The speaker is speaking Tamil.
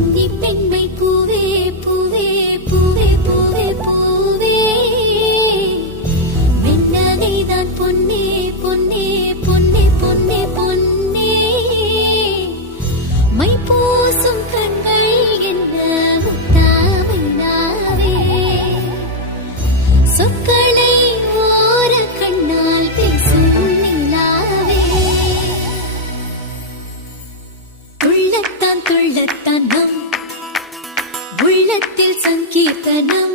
கன்னி பெண்மை பூவே பூவே பூவே பூவே பூவே வெண்ணகைதான் பொன்னே பொன்னே பொன்னே பொன்னே பொன்னே மை பூசும் கண்கள் என்ன முத்தாமை நாவே சொற்களை ஓர கண்ணால் பேசும் நிலாவே துள்ளத்தான் துள்ளத்தான் நம் உள்ளத்தில் சங்கீர்த்தனம்